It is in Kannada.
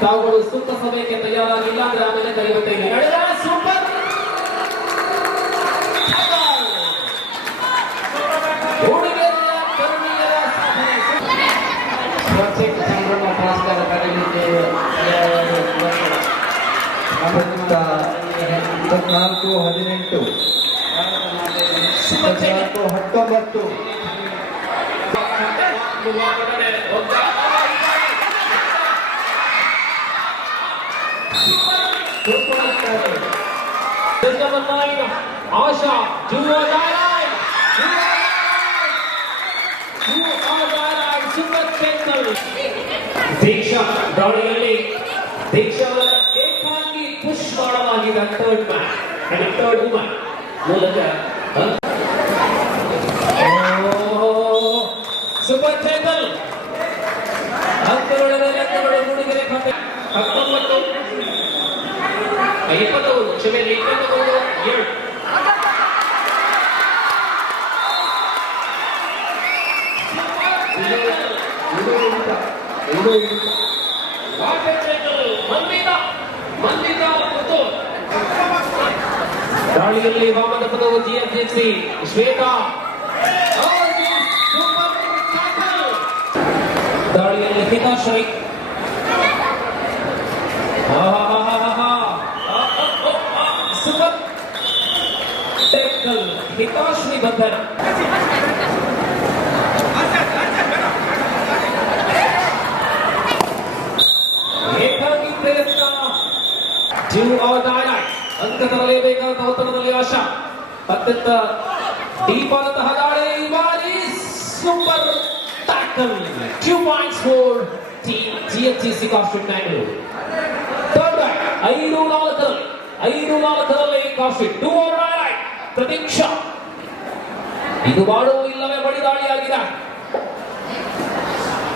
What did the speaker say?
ತಾವುಗಳು ಸೂಕ್ತ ಸಮಯಕ್ಕೆ ತಯಾರಾಗಿಲ್ಲ ಅಂದ್ರೆ ಆಮೇಲೆ ಕೈಗೊಳ್ತೇವೆ. ಸೂಪರ್ ಹುಡುಗಿಯರ ಕರ್ಮೀಯರ ಸಾಧನೆ. ಸ್ವಚ್ಛತೆ ಸಂಭ್ರಮ ಪುರಸ್ಕಾರ ಪಡೆಯಲಿಕ್ಕೆ 24-18 19 ಆಶಾ ದೀಕ್ಷಾ ದಾಳಿಯಲ್ಲಿ ದೀಕ್ಷಾ ಏಕಾಂಗಿ ಪುಷ್ ಮಾಡಲಾಗಿದೆ. ಥರ್ಡ್ ವುಮನ್ ಮೂಲಕ ಸೂಪರ್ ಚೇತಲ್ ಹಂತಗಳು ಹುಡುಗರೆ 19 21 ದಾಳಿಯಲ್ಲಿ ವಾಮನ ಪದವು ಜಿಎಫ್ಸಿ ಶ್ವೇತಾ. ದಾಳಿಯಲ್ಲಿ ಹಿತಾಶ್ರೀ ಸೂಪರ್ ಟೆಕ್ನಲ್ ಹಿತಾಶ್ರೀ ಬಂಧನ. ಏಕಾಂಗಿ ಪ್ರಯತ್ನ ಜೀವ ಅಂಕ ತರಲೇಬೇಕಾದ ಒತ್ತಡದಲ್ಲಿ ಆಶಾ ಅತ್ಯಂತ ಡೀಪ್ ಆದಂತಹ ದಾಳಿ. ಈ ಬಾರಿ super tackle 2 points for team GFGC constitute Bangalore. Third raid 5-4 constitute 2 raid Pratiksha. ಇದು ಬಾಡು ಇಲ್ಲವೇ ಬಡಿ ದಾಳಿಯಾಗಿದೆ.